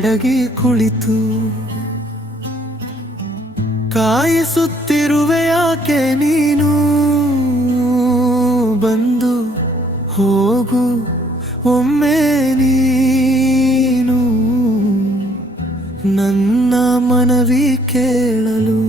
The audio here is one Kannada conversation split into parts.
ಅಡಗಿ ಕುಳಿತು ಕಾಯಿಸುತ್ತಿರುವೆ ಯಾಕೆ ನೀನು ಬಂದು ಹೋಗು ಒಮ್ಮೆ ನೀನು ನನ್ನ ಮನವಿ ಕೇಳಲು.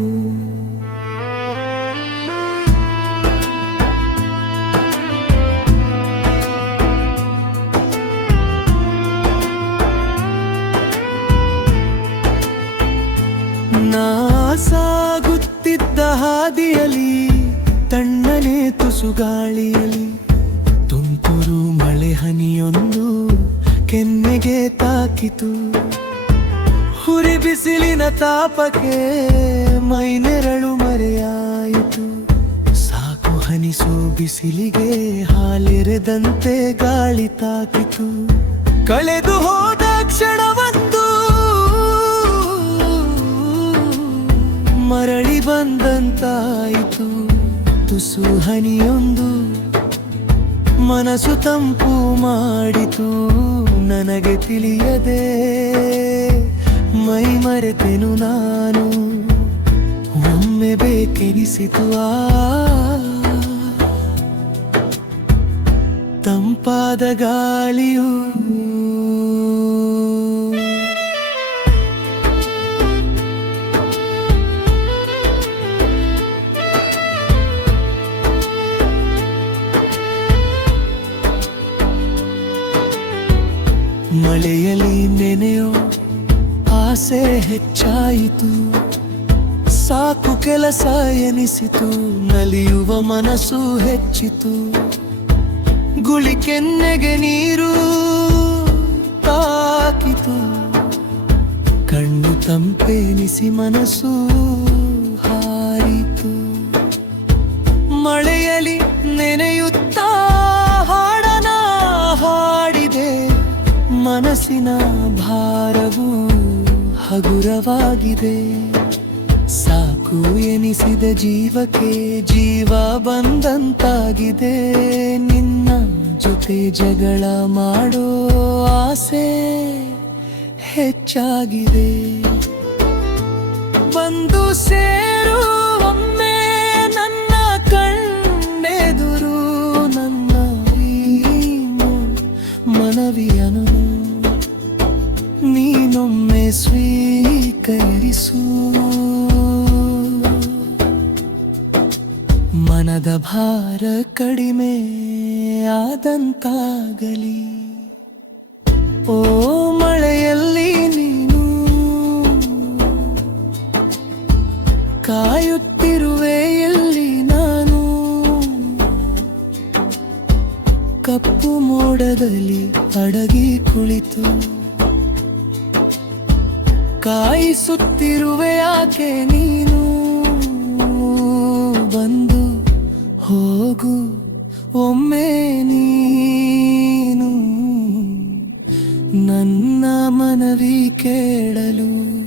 ನಾ ಸಾಗುತ್ತಿದ್ದ ಹಾದಿಯಲ್ಲಿ ತಣ್ಣನೆ ತುಸುಗಾಳಿಯಲ್ಲಿ ತುಂತುರು ಮಳೆ ಹನಿಯೊಂದು ಕೆನ್ನೆಗೆ ತಾಕಿತು. ಹುರಿ ಬಿಸಿಲಿನ ತಾಪಕ್ಕೆ ಮೈನೆರಳು ಮರೆಯಾಯಿತು. ಸಾಕು ಹನಿಸೋ ಬಿಸಿಲಿಗೆ ಹಾಲೆರೆದಂತೆ ಗಾಳಿ ತಾಕಿತು. ಕಳೆದು ಹೋದ ಕ್ಷಣವೊಂದು ಮರಳಿ ಬಂದಂತಾಯಿತು. ತುಸು ಹನಿಯೊಂದು ಮನಸ್ಸು ತಂಪು ಮಾಡಿತು. ನನಗೆ ತಿಳಿಯದೆ ಮೈ ಮರೆತೆನು ನಾನು. ಒಮ್ಮೆ ಬೇಕೆನಿಸಿತು ಆ ತಂಪಾದ ಗಾಳಿಯು. ಮಳೆಯಲ್ಲಿ ನೆನೆಯೋ ಆಸೆ ಹೆಚ್ಚಾಯಿತು. ಸಾಕು ಕೆಲಸ ಎನಿಸಿತು. ನಲಿಯುವ ಮನಸ್ಸು ಹೆಚ್ಚಿತು. ಗುಳಿ ಕೆನ್ನೆಗೆ ನೀರು ತಾಕಿತು. ಕಣ್ಣು ತಂಪೆನಿಸಿ ಮನಸ್ಸು ಹಾರಿತು. ಮಳೆಯಲ್ಲಿ ನೆನೆಯುತ್ತಾ ಹಾಡನ ಹಾಡಿದೆ. ಮನಸ್ಸಿನ ಭಾರವು ಹಗುರವಾಗಿದೆ. ಸಾಕು ಎನಿಸಿದ ಜೀವಕ್ಕೆ ಜೀವ ಬಂದಂತಾಗಿದೆ. ನಿನ್ನ ಜೊತೆ ಜಗಳ ಮಾಡೋ ಆಸೆ ಹೆಚ್ಚಾಗಿದೆ. ಬಂದು ಸೇರು ಒಮ್ಮೆ ನನ್ನ ಕಣ್ಣೆದುರು. ನನ್ನ ಮನವಿಯನು ನೀನೊಮ್ಮೆ ಸ್ವೀಕರಿಸು. ಮನದ ಭಾರ ಕಡಿಮೆ ಆದಂತಾಗಲಿ. ಓ ಮಳೆಯಲ್ಲಿ ನೀನು ಕಾಯುತ್ತಿರುವೆ ಎಲ್ಲಿ ನಾನು. ಕಪ್ಪು ಮೋಡದಲ್ಲಿ ಅಡಗಿ ಕುಳಿತು ಕಾಯಿಸುತ್ತಿರುವೆ ಯಾಕೆ ನೀನು ಬಂದು ಹೋಗು ಒಮ್ಮೆ ನೀನು ನನ್ನ ಮನವಿ ಕೇಳಲು.